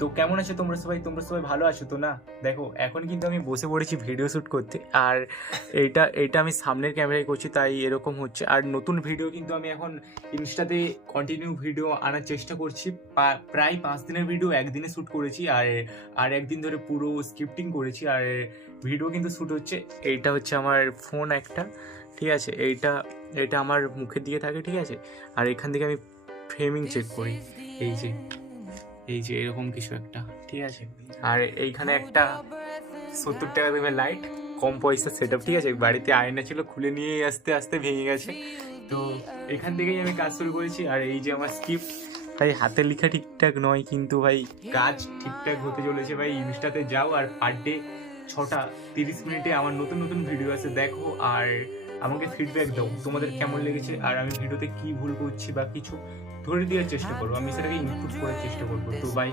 তো কেমন আছো তোমরা সবাই ভালো আছো তো না? দেখো এখন কিন্তু আমি বসে পড়েছি ভিডিও শ্যুট করতে, আর এইটা আমি সামনের ক্যামেরায় করছি, তাই এরকম হচ্ছে। আর নতুন ভিডিও কিন্তু আমি এখন ইনস্টাতে কন্টিনিউ ভিডিও আনার চেষ্টা করছি। প্রায় 5 দিনের ভিডিও একদিনে শ্যুট করেছি, আর একদিন ধরে পুরো স্ক্রিপ্টিং করেছি, আর ভিডিও কিন্তু শ্যুট হচ্ছে। এইটা হচ্ছে আমার ফোন একটা, ঠিক আছে? এইটা আমার মুখের দিকে থাকে, ঠিক আছে? আর এখান থেকে আমি ফ্রেমিং চেক করি, এই যে এরকম কিছু একটা, ঠিক আছে? আর এইখানে একটা 70 টাকা দেবে লাইট, কম পয়সা সেট আপ, ঠিক আছে? বাড়িতে আয়না ছিল, খুলে নিয়ে আস্তে আস্তে ভেঙে গেছে। তো এখান থেকেই আমি কাজ শুরু করেছি। আর এই যে আমার স্ক্রিপ্ট, ভাই হাতের লেখা ঠিকঠাক নয়, কিন্তু ভাই কাজ ঠিকঠাক হতে চলেছে। ভাই ইনস্টাতে যাও, আর পার ডে 6টা 30 মিনিটে আমার নতুন নতুন ভিডিও আছে, দেখো আর আমাকে ফিডব্যাক দাও তোমাদের কেমন লেগেছে, আর আমি ভিডিওতে কি ভুল করছি বা কিছু ধরে দেওয়ার চেষ্টা করবো, আমি সেটাকে ইমপ্রুভ করার চেষ্টা করবো। তো ভাই